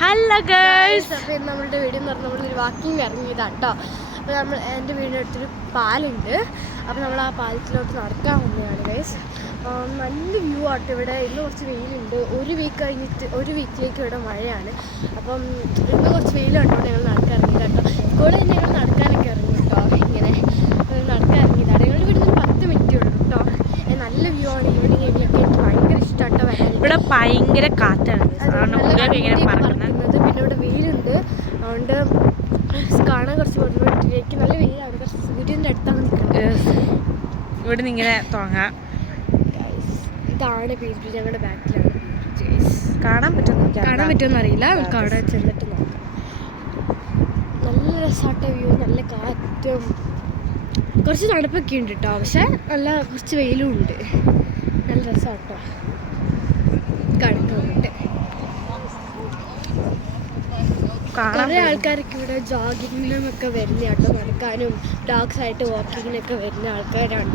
Hello guys, അപ്പോൾ നമ്മളുടെ video എന്ന് പറഞ്ഞാൽ നമ്മളൊരു വാക്കിംഗ് ഇറങ്ങിയതാണ് കേട്ടോ. അപ്പോൾ എൻ്റെ വീടിൻ്റെ അടുത്തൊരു പാലുണ്ട്. അപ്പോൾ നമ്മൾ ആ പാലത്തിലോട്ട് നടക്കാൻ വന്നതാണ് ഗൈസ്. നല്ല വ്യൂ ആട്ടോ ഇവിടെ. ഇന്ന് കുറച്ച് വെയിലുണ്ട്. ഒരു വീക്കിലേക്ക് ഇവിടെ മഴയാണ്. അപ്പം ഇന്ന് കുറച്ച് വെയിലുണ്ടോ ഞങ്ങൾ നടക്കാൻ ഇറങ്ങിയത് കേട്ടോ. ഇവിടെ തന്നെ ഞങ്ങൾ നടക്കാനൊക്കെ ഇറങ്ങി കേട്ടോ. ഇങ്ങനെ നടക്കാൻ ഇറങ്ങിയതാണ്. ഞങ്ങളുടെ വീടിന് 10 മിനിറ്റ് ഉള്ളൂ കേട്ടോ. നല്ല വ്യൂ ആണ്. ഈവനിങ് ഏരിയയൊക്കെ എനിക്ക് ഭയങ്കര ഇഷ്ടമാട്ടോ വരാൻ. ഇവിടെ ഭയങ്കര കാറ്റാണ്. പിന്നെ ഇവിടെ വെയിലുണ്ട്. അതുകൊണ്ട് കാണാൻ കുറച്ച് ബുദ്ധിമുട്ടിലേക്ക്. നല്ല വെയിലാണ്. കുറച്ച് സൂര്യൻ്റെ അടുത്താണ് നിൽക്കുന്നത്. ഇവിടെ നിന്ന് ഇങ്ങനെ തുടങ്ങാം. ഇതാണ് പീസ് ബ്രിഡ്ജ്. ഞങ്ങളുടെ ബാക്കിലാണ് കാണാൻ പറ്റുമെന്ന് അറിയില്ല. നമുക്ക് അവിടെ ചെന്നിട്ട് നോക്കാം. നല്ല രസമാട്ട വ്യൂ, നല്ല കാറ്റും കുറച്ച് തണുപ്പൊക്കെ ഉണ്ട് കേട്ടോ. പക്ഷെ നല്ല കുറച്ച് വെയിലും ഉണ്ട്. നല്ല രസമാട്ടോ കിടക്കുന്നുണ്ട്. കുറേ ആൾക്കാരൊക്കെ ഇവിടെ ജോഗിങ്ങിനും ഒക്കെ വരുന്ന കേട്ടോ. നടക്കാനും ഡോഗ്സായിട്ട് വാക്കിങ്ങിനൊക്കെ വരുന്ന ആൾക്കാരാണ്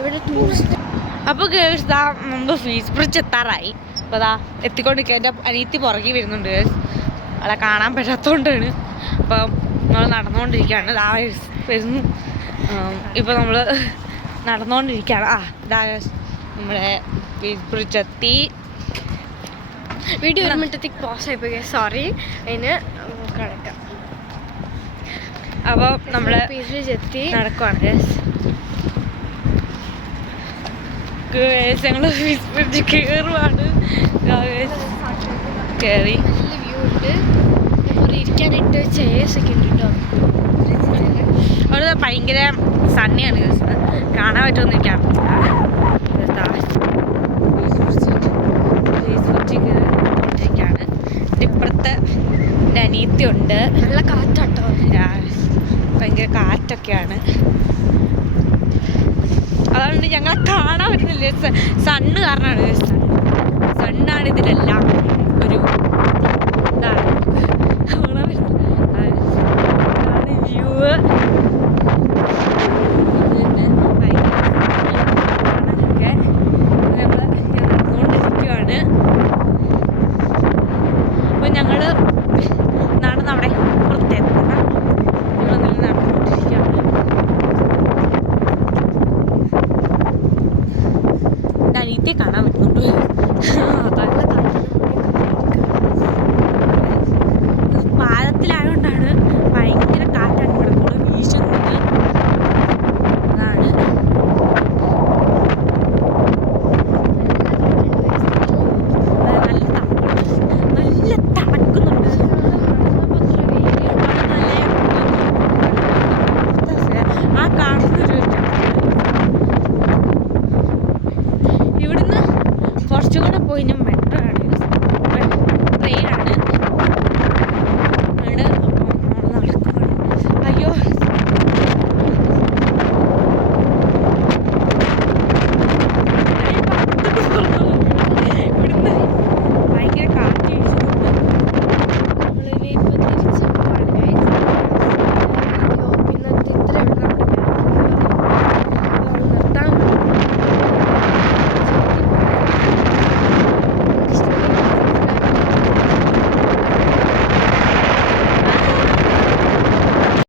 ഇവിടെ ടൂറിസ്റ്റ്. അപ്പോൾ ഗേൾസ് ദാ മുമ്പ് ഫീസ് ബ്രിഡ്ജ് എത്താറായി. അപ്പോൾ അതാ എത്തിക്കൊണ്ടിരിക്കുക. എൻ്റെ അനിയത്തി പുറകെ വരുന്നുണ്ട് ഗേൾസ്. അവളെ കാണാൻ പറ്റാത്തതുകൊണ്ടാണ്. അപ്പം നമ്മൾ നടന്നുകൊണ്ടിരിക്കുകയാണ്. ദാ വരുന്നു. ഇപ്പോൾ നമ്മൾ നടന്നുകൊണ്ടിരിക്കുകയാണ്. ഇതാ നമ്മുടെ ഫീസ് ബ്രിഡ്ജ് എത്തി. വീഡിയോ 1 മിനിറ്റത്തേക്ക് പോസ് ആയിപ്പോയി. സോറി. അതിന് കിടക്കാം. അപ്പോൾ നമ്മൾ ഫീസ് ബ്രിഡ്ജ് എത്തി നടക്കുവാണ്. ഞങ്ങൾ ഫീസ് ബ്രിഡ്ജ് കയറുവാണ്. കയറി നല്ല വ്യൂ ഉണ്ട്. കുറേ ഇരിക്കാനായിട്ട് ചെയർസ് ഒക്കെ ഉണ്ട് കേട്ടോ. അവിടെ ഭയങ്കര സണ്ണിയാണ്. കാണാൻ പറ്റുമെന്നിരിക്കാം. ാണ് ഇപ്പുറത്ത് എൻ്റെ അനിയത്തിയുണ്ട്. നല്ല കാറ്റാട്ടോ. ഭയങ്കര കാറ്റൊക്കെയാണ്. അതുകൊണ്ട് ഞങ്ങളെ കാണാൻ പറ്റുന്നില്ല. സണ്ണ് കാരണമാണ്. സണ്ണാണ് ഇതിലെല്ലാം ഒരു ഇതാണ്. കാണാൻ പറ്റുന്നത് വ്യൂ. ഞങ്ങൾ നടന്നവിടെ പുറത്തെത്തണം. ഞങ്ങൾ നടന്നുകൊണ്ടിരിക്കുകയാണ്. എൻ്റെ അനിയത്തെ കാണാൻ പറ്റുന്നുണ്ട്. പാലത്തിലായതുകൊണ്ടാണ് ഭയങ്കര കാറ്റാണ് ഇവിടെ കൂടെ വീശുന്നത്. അതാണ് നല്ല തണുക്കുന്നുണ്ട്. ആ കാണുന്നൊരു ഇവിടുന്ന് കുറച്ചും കൂടെ പോയി ഞാൻ